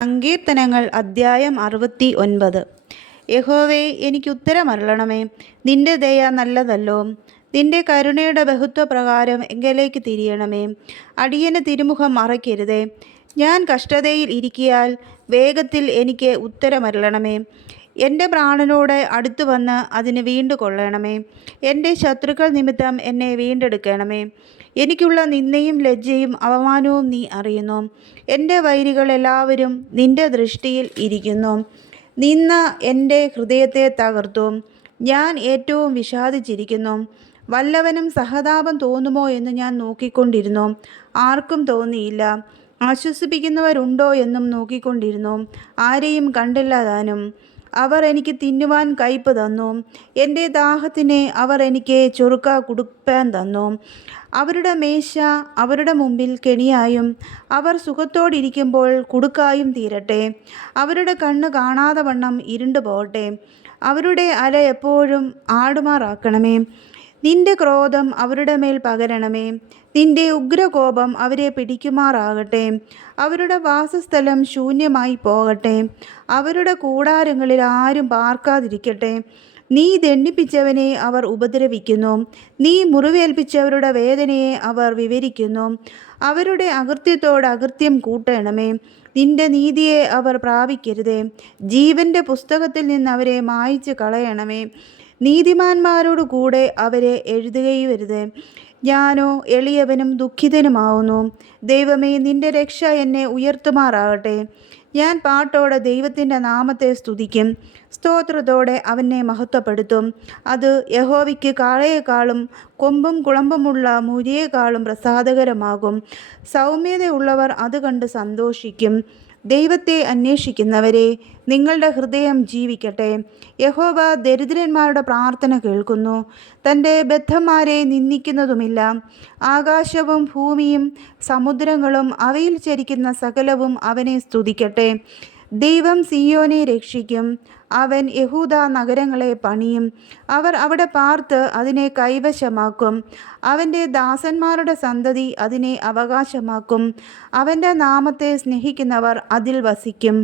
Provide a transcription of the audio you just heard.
സങ്കീർത്തനങ്ങൾ അദ്ധ്യായം 69. യഹോവേ, എനിക്ക് ഉത്തരമരുളണമേ. നിന്റെ ദയ നല്ലതല്ലോ. നിന്റെ കരുണയുടെ ബഹുത്വപ്രകാരം എങ്കലേക്ക് തിരിയണമേ. അടിയന് തിരുമുഖം മറയ്ക്കരുതേ. ഞാൻ കഷ്ടതയിൽ ഇരിക്കിയാൽ വേഗത്തിൽ എനിക്ക് ഉത്തരമരുളണമേ. എൻ്റെ പ്രാണനോട് അടുത്തു വന്ന് അതിന് വീണ്ടുകൊള്ളണമേ. എൻ്റെ ശത്രുക്കൾ നിമിത്തം എന്നെ വീണ്ടെടുക്കണമേ. എനിക്കുള്ള നിന്ദയും ലജ്ജയും അവമാനവും നീ അറിയുന്നു. എൻ്റെ വൈരികൾ എല്ലാവരും നിൻ്റെ ദൃഷ്ടിയിൽ ഇരിക്കുന്നു. നിന്ന എൻ്റെ ഹൃദയത്തെ തകർത്തു. ഞാൻ ഏറ്റവും വിഷാദിച്ചിരിക്കുന്നു. വല്ലവനും സഹതാപം തോന്നുമോ എന്ന് ഞാൻ നോക്കിക്കൊണ്ടിരുന്നു. ആർക്കും തോന്നിയില്ല. ആശ്വസിപ്പിക്കുന്നവരുണ്ടോ എന്നും നോക്കിക്കൊണ്ടിരുന്നു. ആരെയും കണ്ടില്ല താനും. അവർ എനിക്ക് തിന്നുവാൻ കയ്പ് തന്നു. എൻ്റെ ദാഹത്തിന് അവർ എനിക്ക് ചൊറുക്ക കുടിപ്പാൻ തന്നു. അവരുടെ മേശ അവരുടെ മുമ്പിൽ കെണിയായും അവർ സുഖത്തോടിരിക്കുമ്പോൾ കുടുക്കായും തീരട്ടെ. അവരുടെ കണ്ണ് കാണാതെ വണ്ണം ഇരുണ്ടു പോകട്ടെ. അവരുടെ അല എപ്പോഴും ആടുമാറാക്കണമേ. നിന്റെ ക്രോധം അവരുടെ മേൽ പകരണമേ. നിന്റെ ഉഗ്രകോപം അവരെ പിടിക്കുമാറാകട്ടെ. അവരുടെ വാസസ്ഥലം ശൂന്യമായി പോകട്ടെ. അവരുടെ കൂടാരങ്ങളിൽ ആരും പാർക്കാതിരിക്കട്ടെ. നീ ദണ്ഡിപ്പിച്ചവനെ അവർ ഉപദ്രവിക്കുന്നു. നീ മുറിവേൽപ്പിച്ചവരുടെ വേദനയെ അവർ വിവരിക്കുന്നു. അവരുടെ അകൃത്യത്തോട് അകൃത്യം കൂട്ടണമേ. നിന്റെ നീതിയെ അവർ പ്രാപിക്കരുതേ. ജീവൻ്റെ പുസ്തകത്തിൽ നിന്ന് അവരെ മായിച്ച് കളയണമേ. നീതിമാന്മാരോട് കൂടെ അവരെ എഴുതുകയുമരുത്. ഞാനോ എളിയവനും ദുഃഖിതനുമാവുന്നു. ദൈവമേ, നിന്റെ രക്ഷ എന്നെ ഉയർത്തുമാറാകട്ടെ. ഞാൻ പാട്ടോടെ ദൈവത്തിൻ്റെ നാമത്തെ സ്തുതിക്കും. സ്തോത്രത്തോടെ അവനെ മഹത്വപ്പെടുത്തും. അത് യഹോവയ്ക്ക് കാളയേക്കാളും കൊമ്പും കുളമ്പുമുള്ള മുരിയേക്കാളും പ്രസാദകരമാകും. സൗമ്യതയുള്ളവർ അത് കണ്ട് സന്തോഷിക്കും. ദൈവത്തെ അന്വേഷിക്കുന്നവരെ, നിങ്ങളുടെ ഹൃദയം ജീവിക്കട്ടെ. യഹോവ ദരിദ്രന്മാരുടെ പ്രാർത്ഥന കേൾക്കുന്നു. തൻ്റെ ബദ്ധന്മാരെ നിന്ദിക്കുന്നതുമില്ല. ആകാശവും ഭൂമിയും സമുദ്രങ്ങളും അവയിൽ ചരിക്കുന്ന സകലവും അവനെ സ്തുതിക്കട്ടെ. ദൈവം സിയോനെ രക്ഷിക്കും. അവൻ യഹൂദ നഗരങ്ങളെ പണിയും. അവർ അവിടെ പാർത്ത് അതിനെ കൈവശമാക്കും. അവൻ്റെ ദാസന്മാരുടെ സന്തതി അതിനെ അവകാശമാക്കും. അവൻ്റെ നാമത്തെ സ്നേഹിക്കുന്നവർ അതിൽ വസിക്കും.